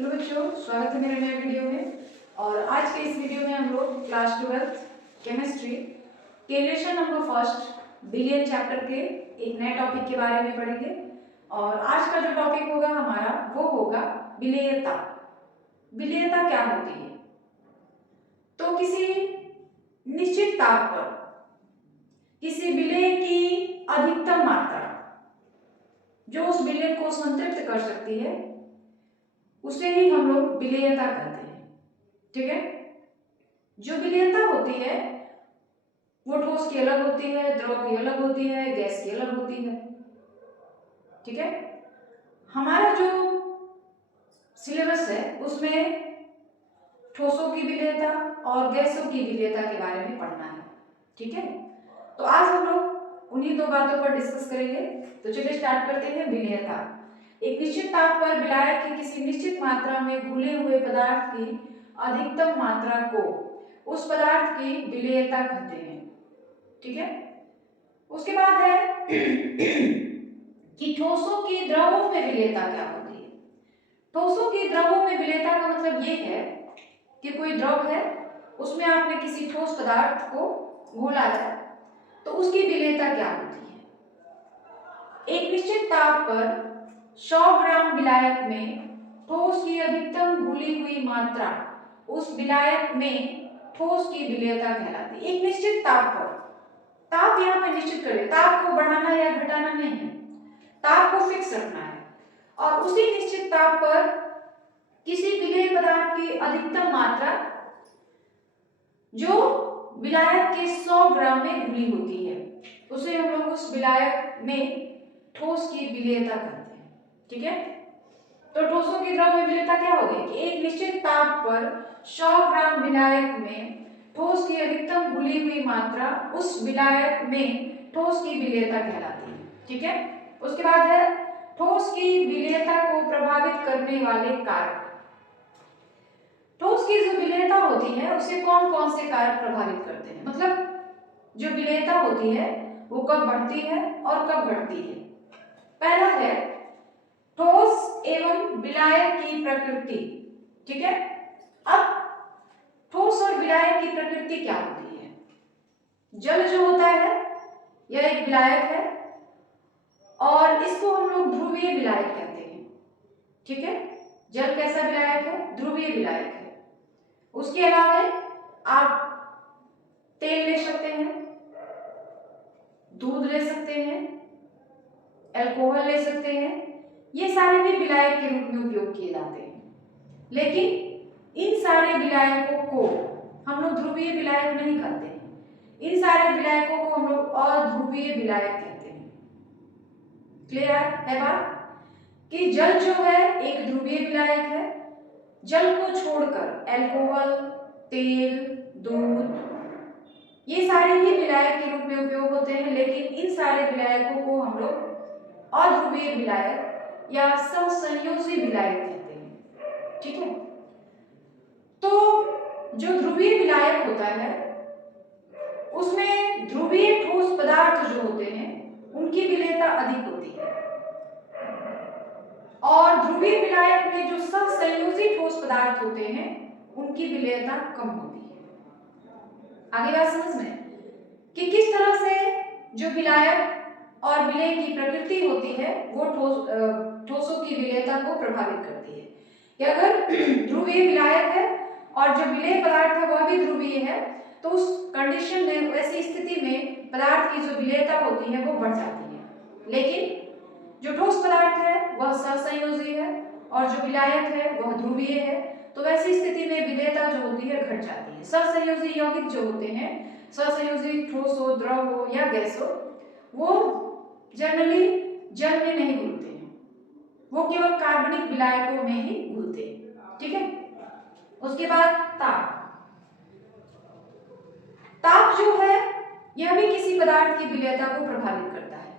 Hello बच्चों, स्वागत है मेरे नए वीडियो में। और आज के इस वीडियो में हम लोग क्लास 12 केमिस्ट्री के lesson number first billion chapter के एक नए टॉपिक के बारे में पढ़ेंगे। और आज का जो टॉपिक होगा हमारा वो होगा विलेयता। विलेयता क्या होती है? तो किसी निश्चित ताप पर किसी विलेय की अधिकतम मात्रा जो उस विलेय को संतृप्त कर सकती है उसे ही हम लोग विलेयता कहते हैं। ठीक है, जो विलेयता होती है वो ठोस की अलग होती है, द्रव की अलग होती है, गैस की अलग होती है। ठीक है, हमारा जो सिलेबस है उसमें ठोसों की विलेयता और गैसों की विलेयता के बारे में पढ़ना है। ठीक है, तो आज हम लोग उन्हीं दो बातों पर डिस्कस करेंगे। तो चलिए स्टार्ट करते हैं। विलेयता एक निश्चित ताप पर विलायक की किसी निश्चित मात्रा में घुले हुए पदार्थ की अधिकतम मात्रा को उस पदार्थ की विलेयता कहते हैं। ठीक है, उसके बाद है कि ठोसों की द्रवों में विलेयता क्या होती है। ठोसों की द्रवों में विलेयता का मतलब ये है कि कोई द्रव है उसमें आपने किसी ठोस पदार्थ को घोला है तो उसकी विलेयता क्या होती है। एक निश्चित ताप पर 100 ग्राम विलायक में ठोस की अधिकतम घुली हुई मात्रा उस विलायक में ठोस की विलेयता कहलाती है। एक निश्चित ताप पर, ताप यहाँ पे निश्चित करें, ताप को बढ़ाना या घटाना नहीं है, ताप को फिक्स रखना है। और उसी निश्चित ताप पर किसी विलेय पदार्थ की अधिकतम मात्रा जो विलायक के 100 ग्राम में घुली होती है उसे हम लोग उस विलायक में ठोस की विलेयता कहते हैं। ठीक है, तो ठोसों की द्रव में विलेयता क्या होगी कि एक निश्चित ताप पर 100 ग्राम विलायक में ठोस की अधिकतम घुली हुई मात्रा उस विलायक में ठोस की विलेयता कहलाती है। ठीक है, उसके बाद है ठोस की विलेयता को प्रभावित करने वाले कारक। ठोस की जो विलेयता होती है उसे कौन कौन से कारक प्रभावित करते हैं, मतलब जो विलेयता होती है वो कब बढ़ती है और कब घटती है। पहला है ठोस एवं विलायक की प्रकृति। ठीक है, अब ठोस और विलायक की प्रकृति क्या होती है। जल जो होता है यह एक विलायक है और इसको हम लोग ध्रुवीय विलायक कहते हैं। ठीक है, जल कैसा विलायक है? ध्रुवीय विलायक है। उसके अलावा आप तेल ले सकते हैं, दूध ले सकते हैं, अल्कोहल ले सकते हैं, ये सारे भी विलायक के रूप में उपयोग किए जाते हैं। लेकिन इन सारे विलायकों को हम लोग ध्रुवीय विलायक नहीं कहते हैं, इन सारे विलायकों को हम लोग अध्रुवीय विलायक कहते हैं। क्लियर है बात कि जल जो है एक ध्रुवीय विलायक है। जल को छोड़कर अल्कोहल, तेल, दूध ये सारे ही विलायक के रूप में उपयोग होते हैं, लेकिन इन सारे विलायकों को हम लोग अध्रुवीय विलायक या सहसंयोजी विलायक कहते हैं। ठीक है, तो जो ध्रुवीय विलायक होता है उसमें ध्रुवीय ठोस पदार्थ जो होते हैं उनकी विलेयता अधिक होती है और ध्रुवीय विलायक में जो सहसंयोजी ठोस पदार्थ होते हैं उनकी विलेयता कम होती है। आगे बात समझ में कि किस तरह से जो विलायक और विलेय की प्रकृति होती है वो ठोसों की विलेयता को प्रभावित करती है। कि अगर ध्रुवीय विलायक है और जो विलेय पदार्थ है वह भी ध्रुवीय है तो उस कंडीशन में, वैसी स्थिति में पदार्थ की जो विलेयता होती है वो बढ़ जाती है। लेकिन जो ठोस पदार्थ है वह सहसंयोजी है और जो विलायक है वह ध्रुवीय है, तो वैसी स्थिति में विलेयता जो होती है घट जाती है। सहसंयोजी यौगिक जो होते हैं, सहसंयोजी ठोस हो, द्रव हो या गैस हो, वो जनरली जल में नहीं घुलते हैं, वो केवल कार्बनिक विलायकों में ही घुलते हैं। ठीक है, उसके बाद ताप। ताप जो है यह भी किसी पदार्थ की विलेयता को प्रभावित करता है।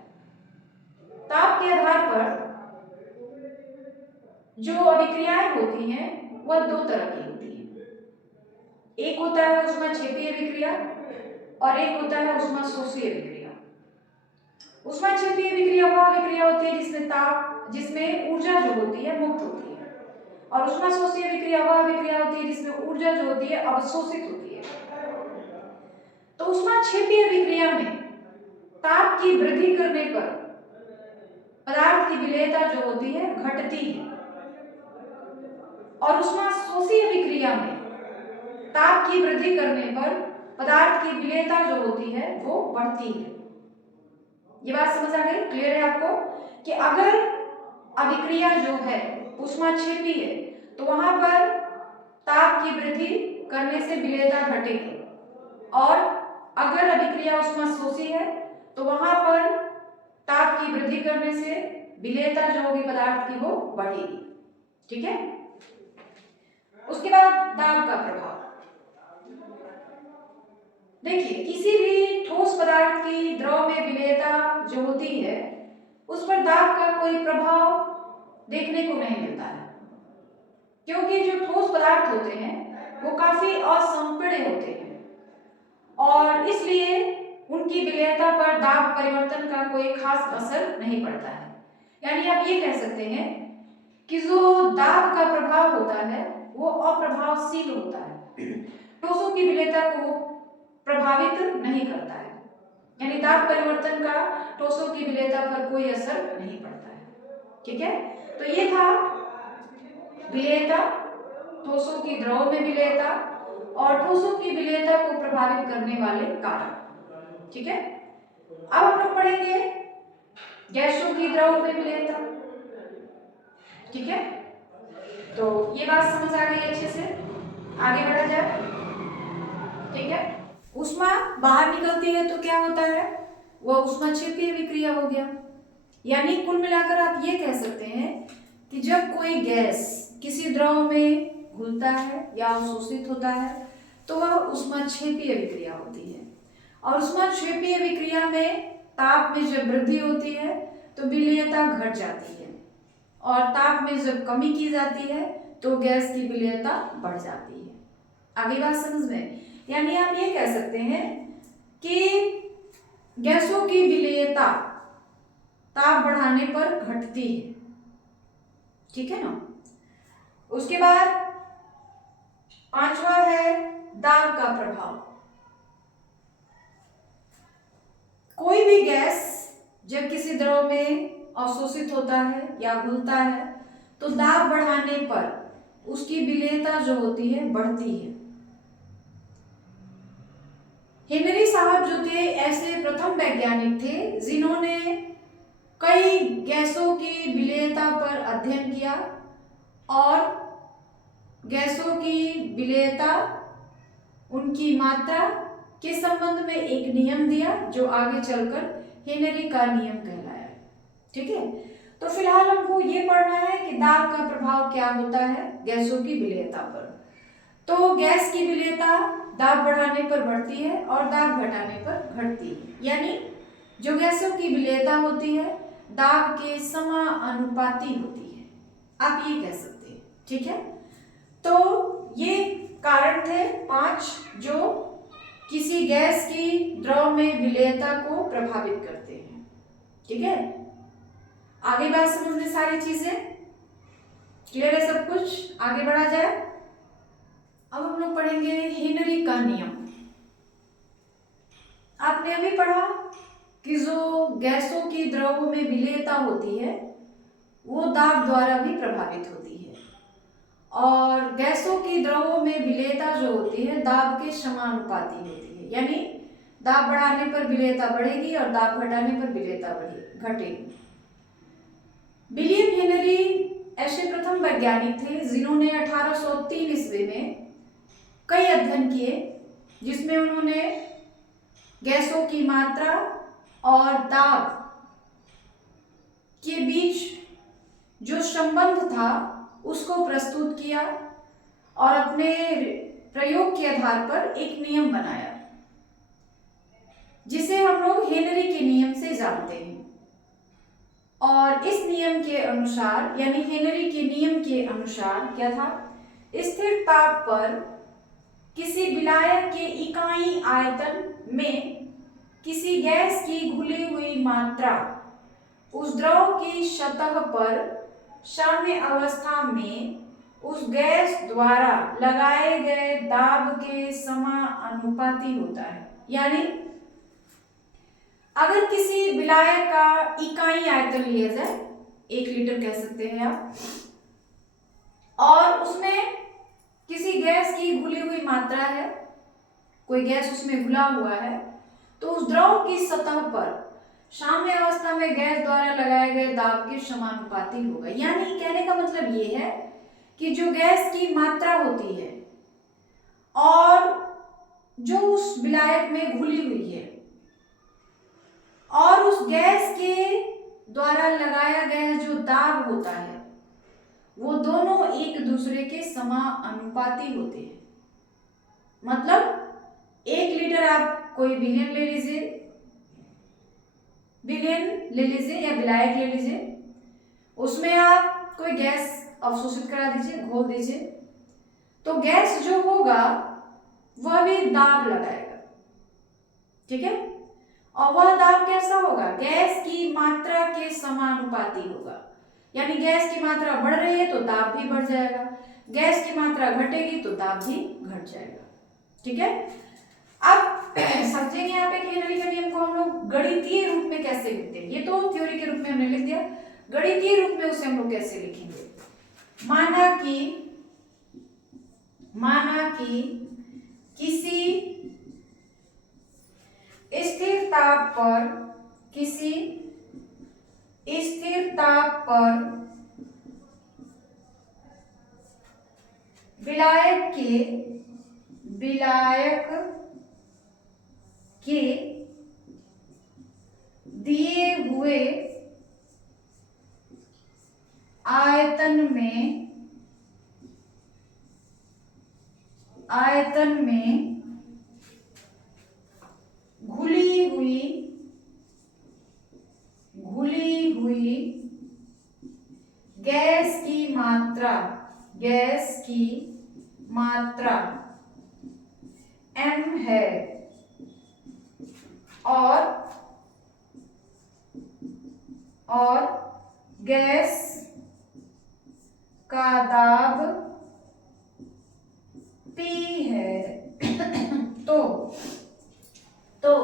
ताप के आधार पर जो अभिक्रियाएं होती हैं वह दो तरह की होती हैं। एक होता है ऊष्माक्षेपीय विक्रिया और एक होता है ऊष्माशोषीय विक्रिया। ऊष्माक्षेपीय विक्रिया वह विक्रिया होती है जिसमें ऊर्जा जो होती है मुक्त होती है और और ऊष्माशोषीय विक्रिया वह विक्रिया होती है जिसमें ऊर्जा जो होती है अवशोषित होती है। तो ऊष्माक्षेपीय विक्रिया में ताप की वृद्धि करने पर पदार्थ की विलेयता जो होती है घटती है, और ऊष्माशोषीय विक्रिया में ताप की वृद्धि करने पर पदार्थ की विलेयता जो होती है वो बढ़ती है। ये बात समझ आ गई? क्लियर है आपको कि अगर अभिक्रिया जो है ऊष्माक्षेपी है तो वहां पर ताप की वृद्धि करने से विलेयता घटेगी, और अगर अभिक्रिया ऊष्माशोषी है तो वहां पर ताप की वृद्धि करने से विलेयता जो होगी पदार्थ की वो बढ़ेगी। ठीक है। उसके बाद दाब का प्रभाव। देखिए, किसी भी ठोस पदार्थ की द्रव में विलेयता जो होती है उस पर दाब का कोई प्रभाव देखने को नहीं मिलता है, क्योंकि जो ठोस पदार्थ होते हैं वो काफी असंपीड्य होते हैं और इसलिए उनकी विलेयता पर दाब परिवर्तन का कोई खास असर नहीं पड़ता है। यानी आप ये कह सकते हैं कि जो दाब का प्रभाव होता है वो अप्रभावशील होता है, ठोसों की विलेयता को प्रभावित नहीं करता है। यानी दाब परिवर्तन का ठोसों की विलेयता पर कोई असर नहीं पड़ता है। ठीक है। तो ये था विलेयता, ठोसों की द्रव में विलेयता और ठोसों की विलेयता को प्रभावित करने वाले कारक। ठीक है। अब हम लोग पढ़ेंगे गैसों की द्रव में विलेयता। ठीक है। तो ये बात समझ आ गई अच्छे से, आगे बढ़ा जाए। ठीक है। ऊष्मा बाहर निकलती है तो क्या होता है, वह ऊष्माक्षेपीय विक्रिया हो गया। यानी कुल मिलाकर आप ये कह सकते हैं कि जब कोई गैस किसी द्रव में घुलता है या अवशोषित होता है तो वह ऊष्माक्षेपीय विक्रिया होती है, और ऊष्माक्षेपीय विक्रिया में ताप में जब वृद्धि होती है तो विलेयता घट जाती है, और ताप में जब कमी की जाती है तो गैस की विलेयता बढ़ जाती है। आगे बात समझ में? यानी आप ये कह सकते हैं कि गैसों की विलेयता ताप बढ़ाने पर घटती है। ठीक है ना। उसके बाद पांचवा है दाब का प्रभाव। कोई भी गैस जब किसी द्रव में अवशोषित होता है या घुलता है तो दाब बढ़ाने पर उसकी विलेयता जो होती है बढ़ती है। हेनरी साहब जो थे ऐसे प्रथम वैज्ञानिक थे जिन्होंने कई गैसों की विलेयता पर अध्ययन किया और गैसों की विलेयता, उनकी मात्रा के संबंध में एक नियम दिया जो आगे चलकर हेनरी का नियम कहलाया। ठीक है। तो फिलहाल हमको ये पढ़ना है कि दाब का प्रभाव क्या होता है गैसों की विलेयता पर। तो गैस की विलेयता दाब बढ़ाने पर बढ़ती है और दाब घटाने पर घटती है। यानी जो गैसों की विलेयता होती है दाब के समानुपाती होती है, आप ये कह सकते हैं। ठीक है। तो ये कारण थे 5 जो किसी गैस की द्रव में विलेयता को प्रभावित करते हैं। ठीक है। आगे बात समझ में सारी चीजें क्लियर है सब कुछ, आगे बढ़ा जाए। अब हम लोग पढ़ेंगे हेनरी का नियम। आपने अभी पढ़ा कि जो गैसों की द्रवों में विलेयता होती है वो दाब द्वारा भी प्रभावित होती है, और गैसों की द्रवों में विलेयता जो होती है दाब के समानुपाती होती है। यानी दाब बढ़ाने पर विलेयता बढ़ेगी और दाब घटाने पर विलेयता घटेगी। विलियम हेनरी ऐसे प्रथम वैज्ञानिक थे जिन्होंने 1803 ईस्वी में कई अध्ययन किए जिसमें उन्होंने गैसों की मात्रा और दाब के बीच जो संबंध था उसको प्रस्तुत किया और अपने प्रयोग के आधार पर एक नियम बनाया जिसे हम लोग हेनरी के नियम से जानते हैं। और इस नियम के अनुसार, यानी हेनरी के नियम के अनुसार क्या था, स्थिर ताप पर किसी विलायक के इकाई आयतन में किसी गैस की घुली हुई मात्रा उस द्रव की सतह पर साम्य अवस्था में उस गैस द्वारा लगाए गए दाब के समानुपाती होता है। यानी अगर किसी विलायक का इकाई आयतन लिया जाए, 1 लीटर कह सकते हैं आप, और उसमें किसी गैस की घुली हुई मात्रा है, कोई गैस उसमें घुला हुआ है, तो उस द्रव की सतह पर साम्य अवस्था में गैस द्वारा लगाए गए दाब के समानुपाती होगा। यानी कहने का मतलब ये है कि जो गैस की मात्रा होती है और जो उस विलायक में घुली हुई है और उस गैस के द्वारा लगाया गया जो दाब होता है, वो दोनों एक दूसरे के समानुपाती होते हैं। मतलब 1 लीटर आप कोई विलयन ले लीजिए या विलायक ले लीजिए, उसमें आप कोई गैस अवशोषित करा दीजिए, घोल दीजिए, तो गैस जो होगा वह भी दाब लगाएगा, ठीक है। और वह दाब कैसा होगा? गैस की मात्रा के समानुपाती होगा। यानी गैस की मात्रा बढ़ रही है तो दाब भी बढ़ जाएगा, गैस की मात्रा घटेगी तो दाब भी घट जाएगा, ठीक है। अब समझेंगे यहाँ पे हेनरी के नियम को हम लोग गणितीय रूप में कैसे लिखते हैं। ये तो थ्योरी के रूप में हमने लिख दिया, गणितीय रूप में उसे हम लोग कैसे लिखेंगे। माना कि किसी स्थिर ताप पर विलायक के दिए हुए आयतन में घुली हुई गैस की मात्रा m है और गैस का दाब P है तो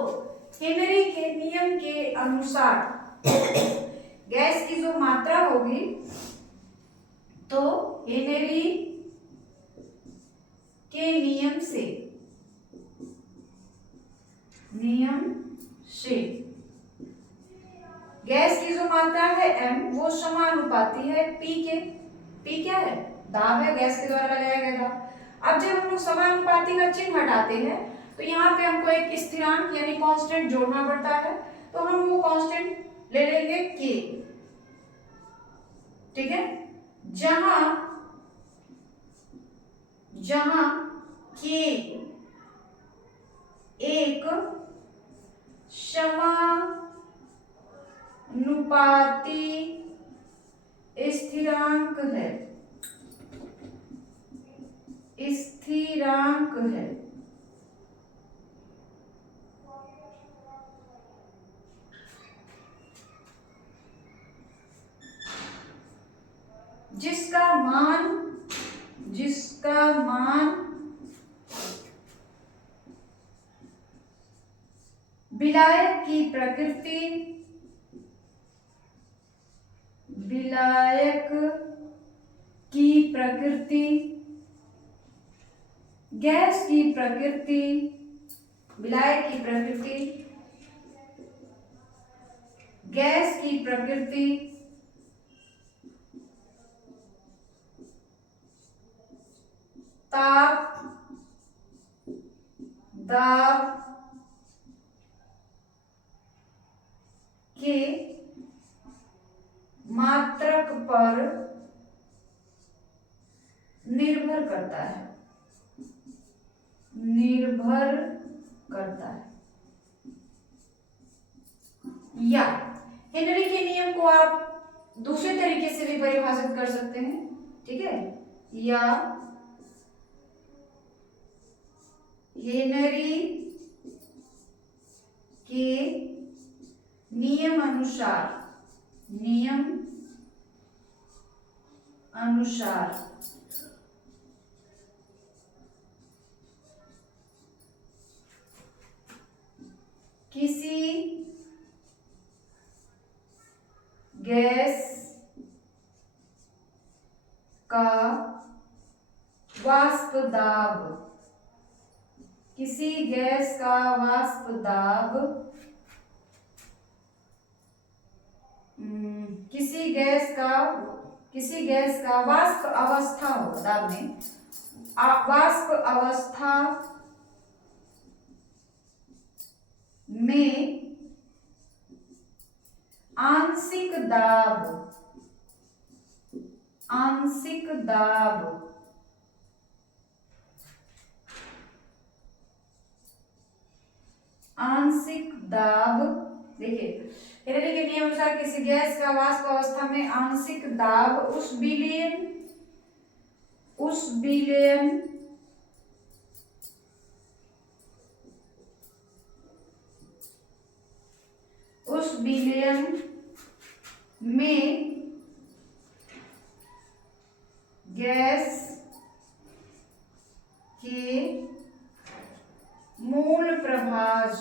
हेनरी के नियम के अनुसार गैस की जो मात्रा होगी, तो हेनरी के नियम से गैस की जो मात्रा है m वो समानुपाती है P के। P क्या है? दाब है, गैस के द्वारा लगाया गया दाब। अब जब हम लोग समानुपाती का चिन्ह हटाते हैं तो यहाँ पे हमको एक स्थिरांक यानी कांस्टेंट जोड़ना पड़ता है, तो हम वो कांस्टेंट ले लेंगे k, ठीक है। जहां k एक समानुपाती स्थिरांक है जिसका मान विलायक की प्रकृति, गैस की प्रकृति, विलायक की प्रकृति, गैस की प्रकृति, ताप, दाब के मात्रक पर निर्भर करता है। या हेनरी के नियम को आप दूसरे तरीके से भी परिभाषित कर सकते हैं, ठीक है। या हेनरी के नियम अनुसार वाष्प दाब, किसी गैस का वाष्प दाब किसी गैस का वाष्प अवस्था होगा, दाब में वाष्प अवस्था में आंशिक दाब देखिए हेनरी के नियम अनुसार किसी गैस का वाष्प अवस्था में आंशिक दाब उस विलयन में गैस के मूल प्रभाज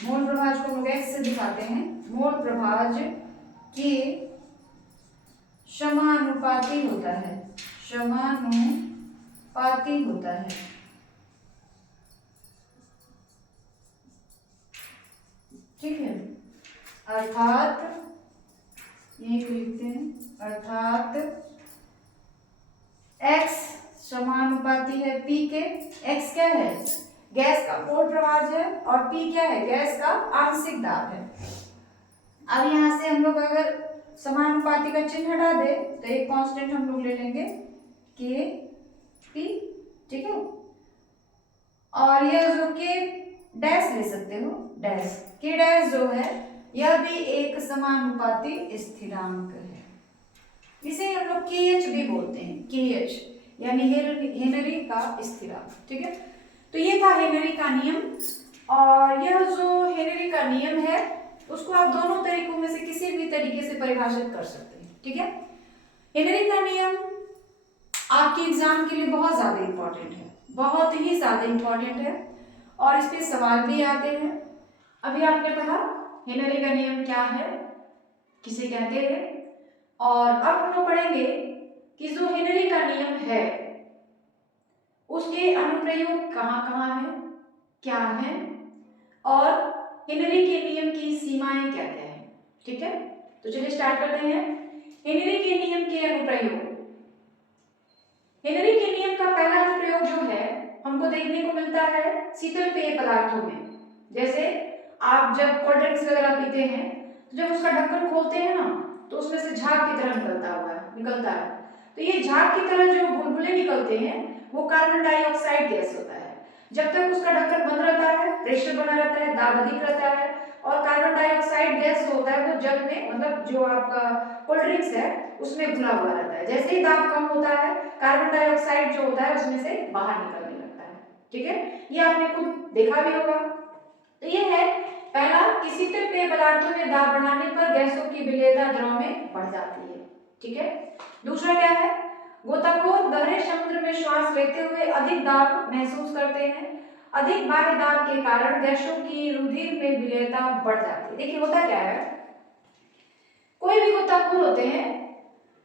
को हम लोग एक्स से दिखाते हैं, मूल प्रभाज के समानुपाती होता है, ठीक है। अर्थात यही को लिखते हैं, अर्थात x समानुपाती है p के। x क्या है? गैस का मोल प्रभाज है और p क्या है? गैस का आंशिक दाब है। अब यहां से हम लोग अगर समानुपाती का चिन्ह हटा दे तो एक कांस्टेंट हम लोग ले लेंगे k p, ठीक है। और यह जो k डैश ले सकते हो, डैश k डैश जो है यह भी एक समानुपाती स्थिरांक है, इसे हम लोग KH भी बोलते हैं, KH यानी हेनरी का स्थिरांक, ठीक है। तो ये था हेनरी का नियम, और यह जो हेनरी का नियम है उसको आप दोनों तरीकों में से किसी भी तरीके से परिभाषित कर सकते हैं, ठीक है। हेनरी का नियम आपके एग्जाम के लिए बहुत ज्यादा इंपॉर्टेंट है, बहुत ही ज्यादा इंपॉर्टेंट है, और इस पे सवाल भी आते हैं। अभी आपने पढ़ा हेनरी का नियम क्या है, किसे कहते हैं, और अब हम लोग पढ़ेंगे कि जो हेनरी का नियम है उसके अनुप्रयोग कहाँ कहाँ है, क्या है, और हेनरी के नियम की सीमाएं क्या क्या है, ठीक है। तो चलिए स्टार्ट करते हैं। हेनरी के नियम के अनुप्रयोग। हेनरी के नियम का पहला अनुप्रयोग जो है हमको देखने को मिलता है शीतल पेय पदार्थों में। जैसे आप जब कोल्ड ड्रिंक्स वगैरह पीते हैं तो जब उसका ढक्कन खोलते हैं ना तो उसमें से झाग की तरह निकलता है। तो ये झाग की तरह जो बुलबुले निकलते हैं वो कार्बन डाइऑक्साइड गैस होता है। जब तक उसका ढक्कन बंद रहता है, प्रेशर बना रहता है, दाब अधिक रहता है, और कार्बन डाइऑक्साइड गैस जो होता है वो जग में, मतलब जो आपका कोल्ड ड्रिंक्स है उसमें घुला हुआ रहता है। जैसे ही दाब कम होता है कार्बन डाइऑक्साइड जो होता है उसमें से बाहर निकलने लगता है, ठीक है। ये आपने खुद देखा भी होगा। तो ये है पहला कि शीतल पेय पदार्थों में दाब बढ़ाने पर गैसों की विलेयता द्रव में बढ़ जाती है, ठीक है। दूसरा क्या है, गोताखोर गहरे समुद्र में श्वास लेते हुए अधिक दाब महसूस करते हैं। अधिक बाह्य दाब के कारण गैसों की रुधिर में विलेयता बढ़ जाती है। देखिए होता क्या है, कोई भी गोताखोर होते हैं,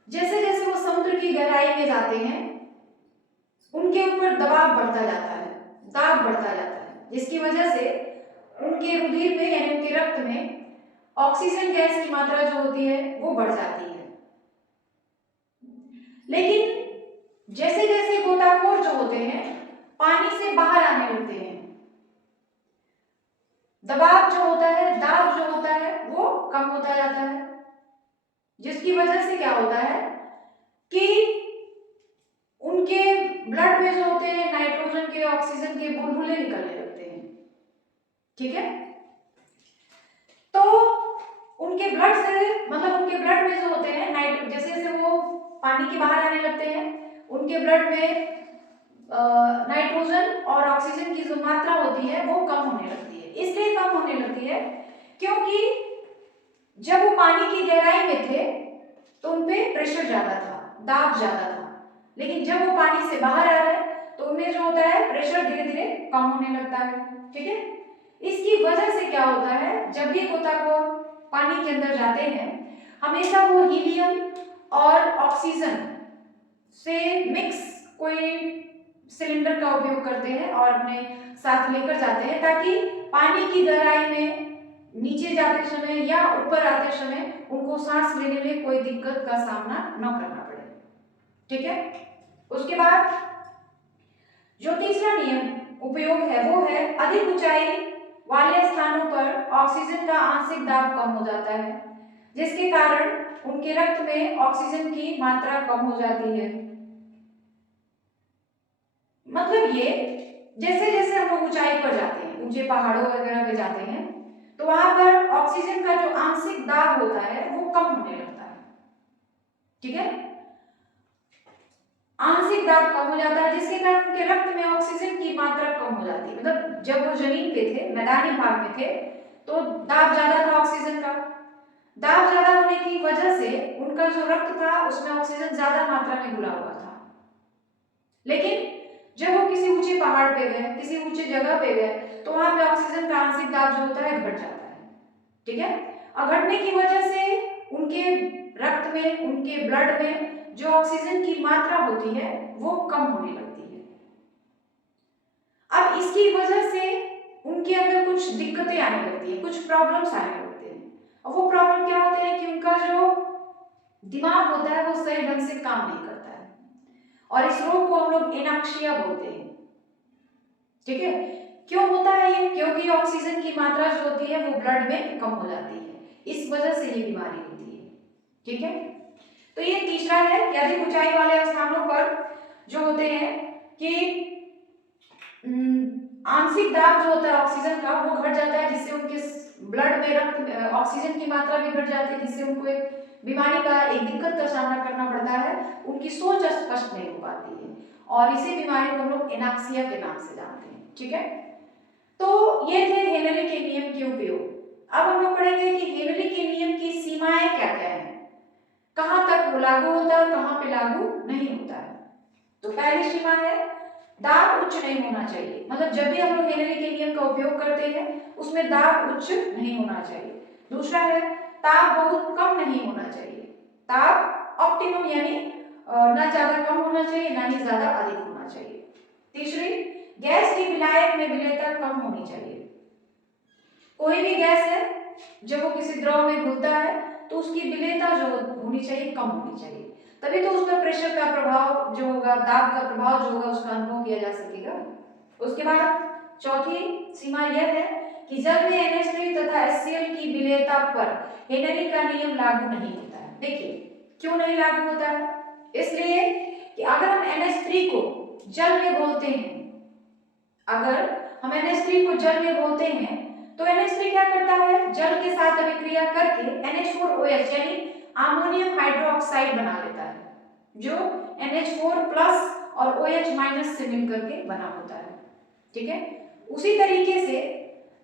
जैसे जैसे वो समुद्र की गहराई में जाते हैं उनके ऊपर दबाव बढ़ता जाता है, दाब बढ़ता जाता है, जिसकी वजह से उनके रुधिर में यानी उनके रक्त में ऑक्सीजन गैस की मात्रा जो होती है वो बढ़ जाती है। लेकिन जैसे जैसे गोताखोर जो होते हैं पानी से बाहर आने लगते हैं, दबाव जो होता है, दाब जो होता है वो कम होता जाता है, जिसकी वजह से क्या होता है कि उनके ब्लड में जो होते हैं नाइट्रोजन के, ऑक्सीजन के बुलबुले निकलने लगते हैं, ठीक है। तो उनके ब्लड से, मतलब उनके ब्लड में जो होते हैं जैसे जैसे वो पानी के बाहर आने लगते हैं उनके ब्लड में नाइट्रोजन और ऑक्सीजन की जो मात्रा होती है वो कम होने लगती है। इसलिए कम होने लगती है क्योंकि जब वो पानी की गहराई में थे तो उनपे प्रेशर ज्यादा था, दाब ज्यादा था, लेकिन जब वो पानी से बाहर आ रहे हैं तो उनमें जो होता है प्रेशर धीरे धीरे कम होने लगता है, ठीक है। इसकी वजह से क्या होता है, जब ये गोताखोर पानी के अंदर जाते हैं हमेशा वो हीलियम और ऑक्सीजन से मिक्स कोई सिलेंडर का उपयोग करते हैं और अपने साथ लेकर जाते हैं, ताकि पानी की गहराई में नीचे जाते समय या ऊपर आते समय उनको सांस लेने में कोई दिक्कत का सामना न करना पड़े। ठीक है। उसके बाद जो तीसरा नियम उपयोग है वो है अधिक ऊंचाई वाले स्थानों पर ऑक्सीजन का आंशिक दाब कम हो जाता है, जिसके कारण उनके रक्त में ऑक्सीजन की मात्रा कम हो जाती है। मतलब ये जैसे जैसे हम लोग ऊंचाई पर जाते हैं, ऊंचे पहाड़ों वगैरह पे जाते हैं, तो वहां पर ऑक्सीजन का जो आंशिक दाब होता है वो कम होने लगता है। ठीक है। आंशिक दाब कम हो जाता है, जिसके कारण उनके रक्त में ऑक्सीजन की मात्रा कम हो जाती है। मतलब जब वो जमीन पे थे, मैदानी भाग में थे, तो दाब ज्यादा था ऑक्सीजन का। दाब ज्यादा होने की वजह से उनका जो रक्त था उसमें ऑक्सीजन ज्यादा मात्रा में घुला हुआ था। लेकिन जब वो किसी ऊंचे पहाड़ पे गए, किसी ऊंचे जगह पे गए, तो वहां पे ऑक्सीजन का आंशिक दाब जो होता है घट जाता है। ठीक है। और घटने की वजह से उनके रक्त में, उनके ब्लड में जो ऑक्सीजन की मात्रा होती है वो कम होने लगती है। अब इसकी वजह से उनके अंदर कुछ दिक्कतें आने लगती है, कुछ प्रॉब्लम्स आने लगते हैं। और वो प्रॉब्लम क्या होते हैं कि उनका जो दिमाग होता है वो सही ढंग से काम नहीं करता है, और इस रोग को हम लोग एनाक्सिया बोलते हैं। ठीक है। क्यों होता है ये? क्योंकि ऑक्सीजन की मात्रा जो होती है वो ब्लड में कम हो जाती है, इस वजह से ये बीमारी होती है। ठीक है। तो ये तीसरा है कि अधिक ऊंचाई वाले स्थानों पर जो होते हैं कि आंशिक दाब जो होता है ऑक्सीजन का वो घट जाता है, जिससे उनके ब्लड में रक्त ऑक्सीजन की मात्रा भी घट जाती है, जिससे उनको एक बीमारी का, एक दिक्कत का सामना करना पड़ता है। उनकी सोच स्पष्ट नहीं हो पाती है, और इसी बीमारी को हम लोग एनाक्सिया के नाम से जानते हैं। ठीक है। तो ये थे हेनरी के नियम के उपयोग। अब हम लोग पढ़ेंगे कि हेनरी के नियम की सीमाएं क्या क्या है, कहां तक वो लागू होता है और कहां पे लागू नहीं होता है। तो पहली सीमा है दाब उच्च नहीं होना चाहिए। मतलब जब भी हम लोग हेनरी के नियम का उपयोग करते हैं उसमें दाब उच्च नहीं होना चाहिए। दूसरा है ताप बहुत कम नहीं होना चाहिए। ताप ऑप्टिमम यानी ना ज्यादा कम होना चाहिए ना ही ज्यादा अधिक होना चाहिए। तीसरी, गैस की विलायक में विलेयता कम होनी चाहिए। कोई भी गैस है जब वो किसी द्रव में घुलता है तो उसकी विलेयता जो होनी चाहिए कम होनी चाहिए, तभी तो उस पर प्रेशर का प्रभाव जो होगा, दाब का प्रभाव जो होगा उसका अनुभव किया जा सकेगा। उसके बाद चौथी सीमा यह है कि जल में NH3 तथा HCl की विलेयता पर हेनरी का नियम लागू नहीं होता है। देखिए क्यों नहीं लागू होता है? इसलिए कि अगर हम NH3 को जल में घोलते हैं, अगर हम NH3 को जल में घोलते हैं तो NH3 क्या करता है, जल के साथ अभिक्रिया करके NH4OH यानी अमोनियम हाइड्रोक्साइड बना लेता है, जो NH4+ और OH- से मिलकर के बना होता है। ठीक है। उसी तरीके से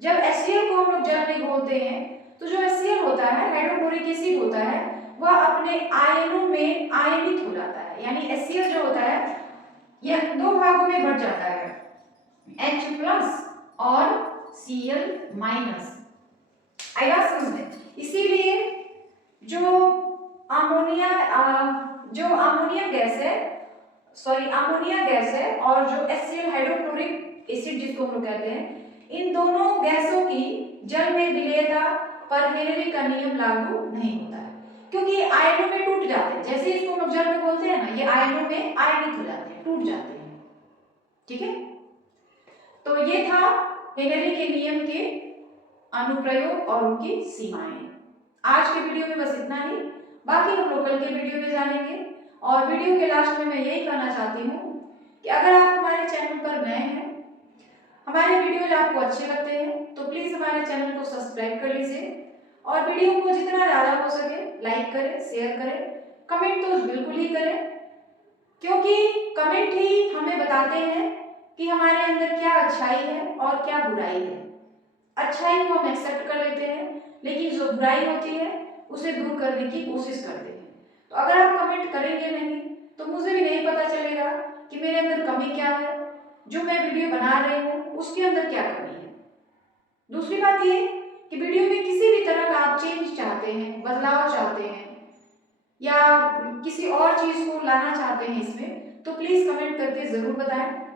जब HCl को हम लोग जल में घोलते हैं तो जो HCl होता है, हाइड्रोक्लोरिक एसिड होता है, वह अपने आयनों में आयनित हो जाता है। यानी HCl जो होता है यह दो भागों में बढ़ जाता है, H+ और Cl-। आएगा समझ में? इसीलिए जो अमोनिया गैस है और जो HCl हाइड्रोक्लोरिक एसिड जिसको हम लोग कहते हैं, इन दोनों गैसों की जल में विलेयता पर हेनरी का नियम लागू नहीं होता है, क्योंकि ये आयनों में टूट जाते हैं। जैसे इसको हम लोग जल में बोलते हैं ना, ये आयनों में आयनित हो जाते हैं, टूट जाते हैं। ठीक है। तो ये था हेनरी के नियम के अनुप्रयोग और उनकी सीमाएं। आज के वीडियो में बस इतना ही, बाकी हम लोग कल के वीडियो में जानेंगे। और वीडियो के लास्ट में मैं यही कहना चाहती हूँ कि अगर आप हमारे चैनल पर नए हैं, हमारे वीडियोज आपको अच्छे लगते हैं, तो प्लीज हमारे चैनल को सब्सक्राइब कर लीजिए और वीडियो को जितना ज्यादा हो सके लाइक करें, शेयर करें, कमेंट तो बिल्कुल ही करें, क्योंकि कमेंट ही हमें बताते हैं कि हमारे अंदर क्या अच्छाई है और क्या बुराई है। अच्छाई को हम एक्सेप्ट कर लेते हैं, लेकिन जो बुराई होती है उसे दूर करने की कोशिश करते हैं। तो अगर आप कमेंट करेंगे नहीं तो मुझे भी नहीं पता चलेगा कि मेरे अंदर कमी क्या है, जो मैं वीडियो बना रही हूँ उसके अंदर क्या कमी है। दूसरी बात ये कि वीडियो में किसी भी तरह का आप चेंज चाहते हैं, बदलाव चाहते हैं, या किसी और चीज को लाना चाहते हैं इसमें, तो प्लीज कमेंट करके जरूर बताएं।